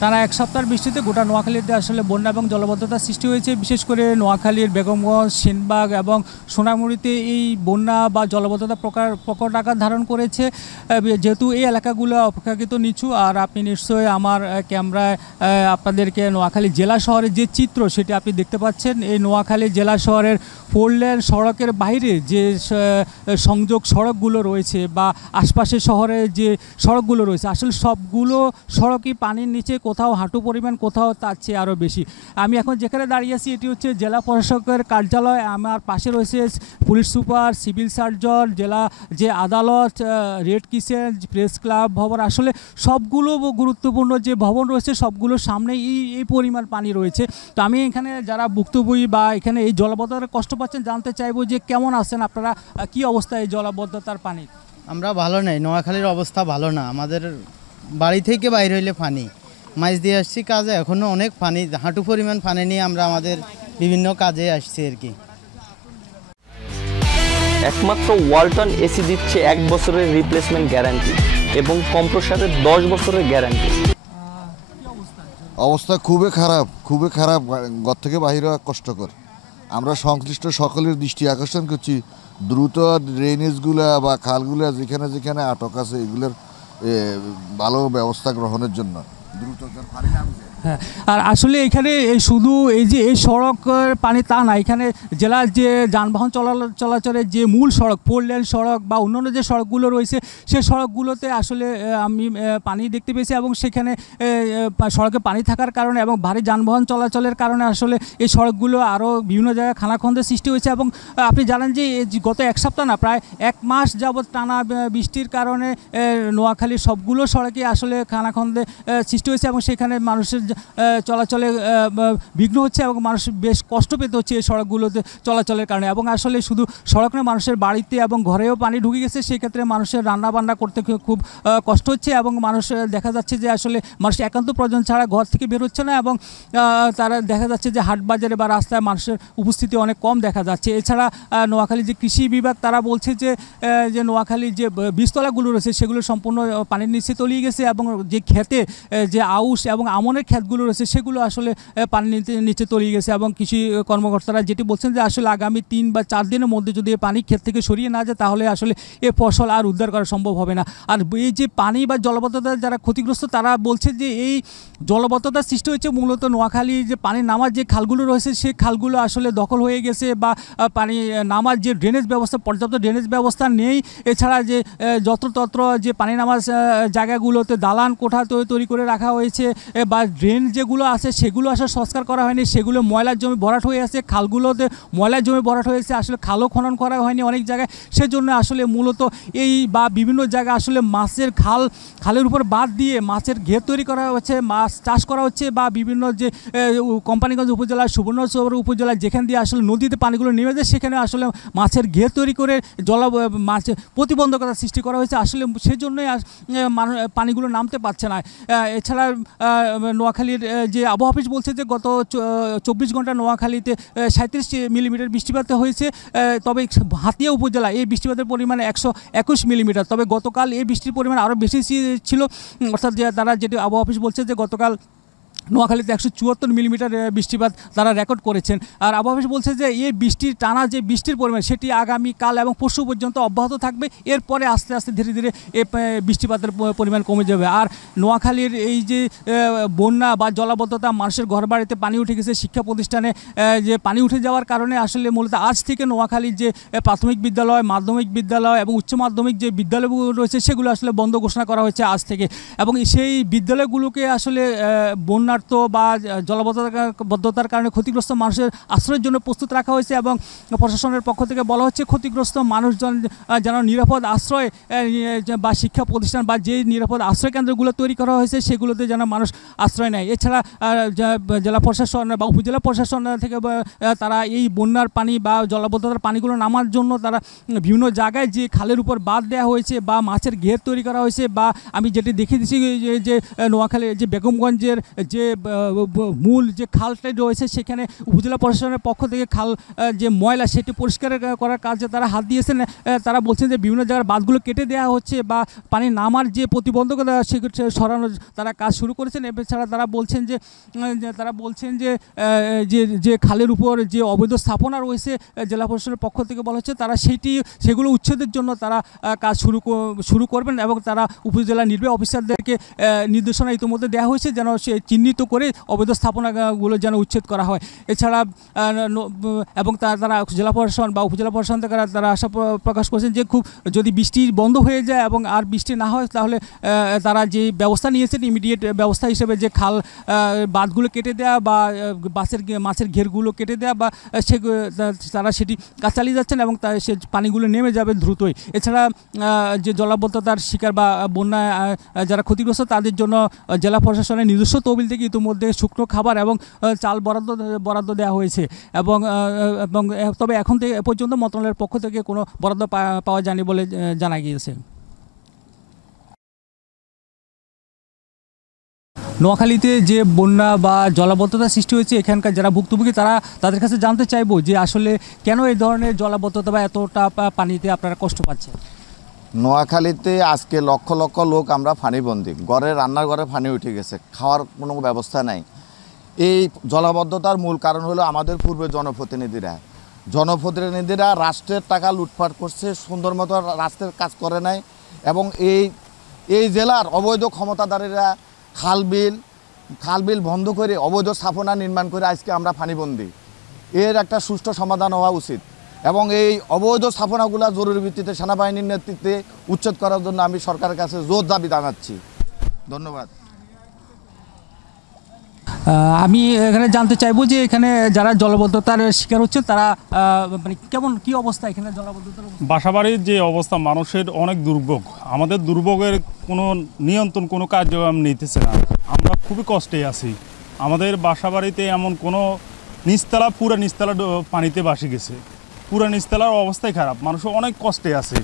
টানা এক সপ্তাহের বৃষ্টিতে গোটা নোয়াখালীতে আসলে বন্যা এবং জলবদ্ধতার সৃষ্টি হয়েছে। বিশেষ করে নোয়াখালীর বেগমগঞ্জ, সেনবাগ এবং সোনামুড়িতে এই বন্যা বা জলবদ্ধতা প্রকট আকার ধারণ করেছে। যেহেতু এই এলাকাগুলো অপেক্ষাকৃত নিচু, আর আপনি নিশ্চয়ই আমার ক্যামেরায় আপনাদেরকে নোয়াখালী জেলা শহরের যে চিত্র সেটি আপনি দেখতে পাচ্ছেন। এই নোয়াখালী জেলা শহরের 4 লেন সড়কের বাইরে যে সংযোগ সড়কগুলো রয়েছে বা আশপাশের শহরে যে সড়কগুলো রয়েছে, আসলে সবগুলো সড়কই পানির নিচে, কোথাও হাঁটু পরিমাণ, কোথাও তার চেয়ে আরও বেশি। আমি এখন যেখানে দাঁড়িয়ে আছি এটি হচ্ছে জেলা প্রশাসকের কার্যালয়। আমার পাশে রয়েছে পুলিশ সুপার, সিভিল সার্জন, জেলা যে আদালত, রেড কিচেন, প্রেস ক্লাব ভবন, আসলে সবগুলো গুরুত্বপূর্ণ যে ভবন রয়েছে সবগুলোর সামনে এই পরিমাণ পানি রয়েছে। তো আমি এখানে যারা ভুক্তভোগী বা এখানে এই জলবদ্ধতার কষ্ট পাচ্ছেন জানতে চাইবো যে কেমন আছেন আপনারা, কি অবস্থা এই জলবদ্ধতার পানি? আমরা ভালো নেই, নোয়াখালীর অবস্থা ভালো না। আমাদের বাড়ি থেকে বাইরে হইলে পানি, মাছ দিয়ে আসছি কাজে, এখনও অনেক পানি, হাঁটু পরিমাণ পানি নিয়ে আমরা আমাদের বিভিন্ন কাজে আসছি আর কি। একমাত্র ওয়ালটন এসি দিচ্ছে 1 বছরের রিপ্লেসমেন্ট গ্যারান্টি এবং কম্প্রেসারের 10 বছরের গ্যারান্টি। অবস্থা খুবই খারাপ, ঘর থেকে বাইরে কষ্টকর। আমরা সংশ্লিষ্ট সকলের দৃষ্টি আকর্ষণ করছি, দ্রুত ড্রেনেজগুলা বা খালগুলা যেখানে যেখানে আটক আছে এগুলোর ভালো ব্যবস্থা গ্রহণের জন্য দ্রুত পানি নামছে। হ্যাঁ, আর আসলে এখানে শুধু এই সড়কের পানি তা না, এখানে জেলার যে যানবাহন চলাচলের যে মূল সড়ক, 4 লেন সড়ক বা অন্যান্য যে সড়কগুলো রয়েছে সেই সড়কগুলোতে আসলে আমি পানি দেখতে পেয়েছি, এবং সেখানে সড়কে পানি থাকার কারণে এবং ভারী যানবাহন চলাচলের কারণে আসলে এই সড়কগুলো আরও বিভিন্ন জায়গায় খানাখন্দের সৃষ্টি হয়েছে। এবং আপনি জানেন যে গত এক সপ্তাহ না, প্রায় 1 মাস যাবৎ টানা বৃষ্টির কারণে নোয়াখালীর সবগুলো সড়কে আসলে খানাখন্দে সৃষ্টি হয়েছে, এবং সেখানে মানুষের চলাচলে বিঘ্ন হচ্ছে এবং মানুষ বেশ কষ্ট পেতে হচ্ছে এই সড়কগুলোতে চলাচলের কারণে। এবং আসলে শুধু সড়ক নয়, মানুষের বাড়িতে এবং ঘরেও পানি ঢুকে গেছে, সেক্ষেত্রে মানুষের রান্নাবান্না করতে খুব কষ্ট হচ্ছে, এবং মানুষ দেখা যাচ্ছে যে আসলে মানুষ একান্ত প্রয়োজন ছাড়া ঘর থেকে বের হচ্ছে না, এবং তারা দেখা যাচ্ছে যে হাট বাজারে বা রাস্তায় মানুষের উপস্থিতি অনেক কম দেখা যাচ্ছে। এছাড়া নোয়াখালী যে কৃষি বিভাগ তারা বলছে যে নোয়াখালীর যে বীজতলাগুলো রয়েছে সেগুলো সম্পূর্ণ পানির নিচে তলিয়ে গেছে, এবং যে ক্ষেতে যে আউশ এবং আমনের ক্ষেতগুলো রয়েছে সেগুলো আসলে পানির নিচে তলিয়ে গেছে। এবং কৃষি কর্মকর্তারা যেটি বলছেন যে আসলে আগামী 3 বা 4 দিনের মধ্যে যদি পানি ক্ষেত থেকে সরিয়ে না যায় তাহলে আসলে এ ফসল আর উদ্ধার করা সম্ভব হবে না। আর এই যে পানি বা জলবদ্ধতার যারা ক্ষতিগ্রস্ত তারা বলছে যে এই জলবদ্ধতার সৃষ্টি হচ্ছে মূলত নোয়াখালী যে পানি নামার যে খালগুলো রয়েছে সেই খালগুলো আসলে দখল হয়ে গেছে, বা পানি নামার যে ড্রেনেজ ব্যবস্থা, পর্যাপ্ত ড্রেনেজ ব্যবস্থা নেই। এছাড়া যে যত্রতত্র যে পানি নামার জায়গাগুলোতে দালান কোঠা তৈরি করে রাখা হয়েছে, বা ড্রেন যেগুলো আছে সেগুলো আসলে সংস্কার করা হয়নি, সেগুলো ময়লার জমি ভরাট হয়ে আছে, খালগুলোতে ময়লার জমি ভরাট হয়েছে, আসলে খালও খনন করা হয়নি অনেক জায়গায়। সেজন্য আসলে মূলত এই বা বিভিন্ন জায়গায় আসলে মাছের খালের উপর বাদ দিয়ে মাছের ঘের তৈরি করা হচ্ছে, মাছ চাষ করা হচ্ছে, বা বিভিন্ন যে কোম্পানিগঞ্জ উপজেলা, সুবর্ণচর উপজেলা যেখান দিয়ে আসলে নদীতে পানিগুলো নেমে যায় সেখানে আসলে মাছের ঘের তৈরি করে মাছের প্রতিবন্ধকতা সৃষ্টি করা হয়েছে। আসলে সেজন্যই পানিগুলো নামতে পারছে না। এছাড়া নোয়াখালীর যে আবহাওয়া অফিস বলছে যে গত 24 ঘন্টা নোয়াখালীতে 37 মিলিমিটার বৃষ্টিপাত হয়েছে, তবে হাতিয়া উপজেলা এই বৃষ্টিপাতের পরিমাণ 121 মিলিমিটার। তবে গতকাল এই বৃষ্টির পরিমাণ আরও বেশি ছিল, অর্থাৎ তারা যেটি আবহাওয়া অফিস বলছে যে গতকাল নোয়াখালীতে 174 মিলিমিটার বৃষ্টিপাত তারা রেকর্ড করেছেন। আর আবহাওয়া অফিস বলছে যে এই বৃষ্টির টানা যে বৃষ্টির পরিমাণ সেটি আগামীকাল এবং পরশু পর্যন্ত অব্যাহত থাকবে, এরপরে আস্তে আস্তে ধীরে ধীরে এই বৃষ্টিপাতের পরিমাণ কমে যাবে। আর নোয়াখালীর এই যে বন্যা বা জলাবদ্ধতা, মানুষের ঘর বাড়িতে পানি উঠে গেছে, শিক্ষা প্রতিষ্ঠানে যে পানি উঠে যাওয়ার কারণে আসলে মূলত আজ থেকে নোয়াখালীর যে প্রাথমিক বিদ্যালয়, মাধ্যমিক বিদ্যালয় এবং উচ্চ মাধ্যমিক যে বিদ্যালয়গুলো রয়েছে সেগুলো আসলে বন্ধ ঘোষণা করা হয়েছে আজ থেকে, এবং সেই বিদ্যালয়গুলোকে আসলে বন্যা বা জলবদ্ধতার কারণে ক্ষতিগ্রস্ত মানুষের আশ্রয়ের জন্য প্রস্তুত রাখা হয়েছে, এবং প্রশাসনের পক্ষ থেকে বলা হচ্ছে ক্ষতিগ্রস্ত মানুষজন যেন নিরাপদ আশ্রয় বা শিক্ষা প্রতিষ্ঠান বা যে নিরাপদ আশ্রয় কেন্দ্রগুলো তৈরি করা হয়েছে সেগুলোতে যেন মানুষ আশ্রয় নেয়। এছাড়া জেলা প্রশাসন বা উপজেলা প্রশাসন থেকে তারা এই বন্যার পানি বা জলবদ্ধতার পানিগুলো নামার জন্য তারা বিভিন্ন জায়গায় যে খালের উপর বাঁধ দেওয়া হয়েছে বা মাছের ঘের তৈরি করা হয়েছে, বা আমি যেটি দেখিয়ে দিচ্ছি যে নোয়াখালী যে বেগমগঞ্জের যে মূল যে খালটা রয়েছে সেখানে উপজেলা প্রশাসনের পক্ষ থেকে খাল যে ময়লা সেটি পরিষ্কার করার কাজে তারা হাত দিয়েছেন। তারা বলছেন যে বিভিন্ন জায়গার বাঁধগুলো কেটে দেওয়া হচ্ছে বা পানি নামার যে প্রতিবন্ধকতা সেগুলো সরানোর তারা কাজ শুরু করেছেন। এছাড়া তারা বলছেন যে যে খালের উপর যে অবৈধ স্থাপনা রয়েছে জেলা প্রশাসনের পক্ষ থেকে বলা হচ্ছে তারা সেগুলো উচ্ছেদের জন্য তারা কাজ শুরু করবেন এবং তারা উপজেলা নির্বাহী অফিসারদেরকে নির্দেশনা ইতিমধ্যে দেওয়া হয়েছে যেন সে চিহ্নিত করে অবৈধ স্থাপনাগুলো যেন উচ্ছেদ করা হয়। এছাড়া এবং তারা জেলা প্রশাসন বা উপজেলা প্রশাসন থেকে তারা আশা প্রকাশ করেছেন যে খুব যদি বৃষ্টি বন্ধ হয়ে যায় এবং আর বৃষ্টি না হয় তাহলে তারা যে ব্যবস্থা নিয়েছেন ইমিডিয়েট ব্যবস্থা হিসেবে যে খাল বাঁধগুলো কেটে দেওয়া বা মাছের ঘেরগুলো কেটে দেওয়া বা তারা সেটি কাজ চালিয়ে যাচ্ছেন এবং সে পানিগুলো নেমে যাবে দ্রুতই। এছাড়া যে জলাবদ্ধতার শিকার বা বন্যায় যারা ক্ষতিগ্রস্ত তাদের জন্য জেলা প্রশাসনের নিজস্ব তহবিল থেকে ইতিমধ্যে শুকনো খাবার এবং চাল বরাদ্দ দেওয়া হয়েছে এবং তবে এখন থেকে এ পর্যন্ত মন্ত্রণালয়ের পক্ষ থেকে কোনো বরাদ্দ পাওয়া যায়নি বলে জানা গিয়েছে। নোয়াখালীতে যে বন্যা বা জলাবদ্ধতা সৃষ্টি হয়েছে এখানকার যারা ভুক্তভোগী তাদের কাছে জানতে চাইবো যে আসলে কেন এই ধরনের জলাবদ্ধতা বা এতটা পানিতে আপনারা কষ্ট পাচ্ছেন। নোয়াখালীতে আজকে লক্ষ লক্ষ লোক আমরা পানিবন্দী, রান্নার ঘরে পানি উঠে গেছে, খাওয়ার কোনো ব্যবস্থা নাই। এই জলাবদ্ধতার মূল কারণ হলো আমাদের পূর্বে জনপ্রতিনিধিরা রাষ্ট্রের টাকা লুটপাট করছে, সুন্দর মতো রাষ্ট্রের কাজ করে নাই এবং এই জেলার অবৈধ ক্ষমতাধারীরা খাল বিল বন্ধ করে অবৈধ স্থাপনা নির্মাণ করে আজকে আমরা পানিবন্দী। এর একটা সুষ্ঠু সমাধান হওয়া উচিত এবং এই অবৈধ স্থাপনাগুলো জরুরি ভিত্তিতে সেনাবাহিনীর নেতৃত্বে উচ্ছেদ করার জন্য আমি সরকারের কাছে জোর দাবি জানাচ্ছি। ধন্যবাদ। আমি এখানে জানতে চাইবো যে এখানে যারা জলাবদ্ধতার শিকার হচ্ছে তারা মানে কি অবস্থা এখানে জলাবদ্ধতার? বাসাবাড়ির যে অবস্থা, মানুষের অনেক দুর্ভোগ। আমাদের দুর্ভোগের কোনো নিয়ন্ত্রণ কোনো কার্যক্রম নিতেছে না, আমরা খুবই কষ্টে আছি। আমাদের বাসাবাড়িতে এমন কোনো পুরা নিচতলা পানিতে ভাসে গেছে, পুরা নিচতলার অবস্থাই খারাপ, মানুষ অনেক কষ্টে আছে।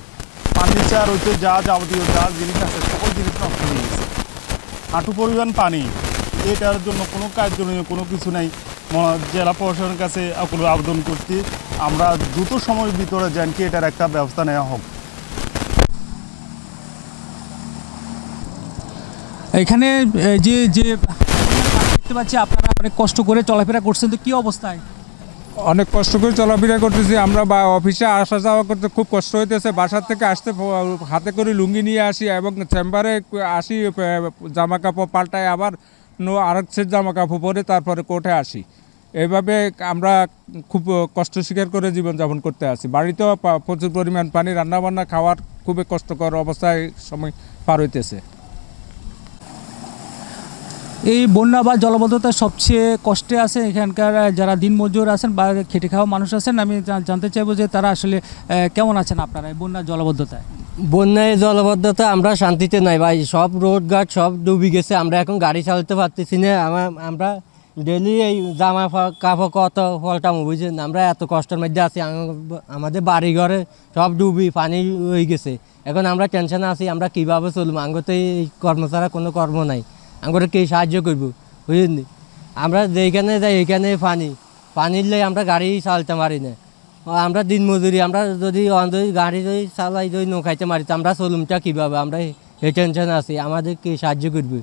ফার্নিচার হইতে যাবতীয় জিনিস আছে সকল জিনিস নষ্ট হয়ে গেছে, হাঁটু পরিমাণ পানি। এটার জন্য কোনো কার্যনীয় কোনো কিছু নাই। জেলা প্রশাসনের কাছে আবেদন করছি আমরা দ্রুত সময়ের ভিতরে যেন কি এটার একটা ব্যবস্থা নেওয়া হোক। এখানে যে দেখতে পাচ্ছি আপনারা অনেক কষ্ট করে চলাফেরা করছেন, তো কি অবস্থায়? অনেক কষ্ট করে চলাফেরা করতেছি আমরা, বা অফিসে আসা যাওয়া করতে খুব কষ্ট হইতেছে। বাসার থেকে আসতে হাতে করে লুঙ্গি নিয়ে আসি এবং চেম্বারে আসি, জামা কাপড় পাল্টায় আবার আরেক সেট জামা কাপড় পরে তারপরে কোর্টে আসি। এইভাবে আমরা খুব কষ্ট স্বীকার করে জীবনযাপন করতে আসি। বাড়িতেও প্রচুর পরিমাণ পানি, রান্নাবান্না খাওয়ার খুবই কষ্টকর অবস্থায় সময় পার হইতেছে। এই বন্যা বা জলাবদ্ধতা সবচেয়ে কষ্টে আছে এখানকার যারা দিনমজুর আছেন বা খেটে খাওয়া মানুষ আছেন। আমি জানতে চাইবো যে তারা আসলে কেমন আছেন আপনারা এই বন্যা জলাবদ্ধতায়? বন্যায় জলাবদ্ধতা আমরা শান্তিতে নাই ভাই, সব রোডঘাট সব ডুবে গেছে, আমরা এখন গাড়ি চালাতে পারতেছি না। আমরা ডেলি এই জামা কাপড় কত ফলটাম বুঝছেন, আমরা এত কষ্টের মধ্যে আছি। আমাদের বাড়ি ঘরে সব ডুবি পানি হয়ে গেছে, এখন আমরা টেনশনে আছি আমরা কীভাবে চলবো। আঙ্গতে এই কর্ম ছাড়া কোনো কর্ম নাই, আঙ্গরে কে সাহায্য করবো বুঝলেন। আমরা যেখানে যাই এখানে পানির লাই আমরা গাড়ি চালাতে পারি না। আমরা দিন মজুরি, আমরা যদি গাড়ি যদি চালাই যদি নৌকাইতে পারি তো আমরা চলুমটা কীভাবে, আমরা এই টেনশনে আছি, আমাদের কে সাহায্য করবে।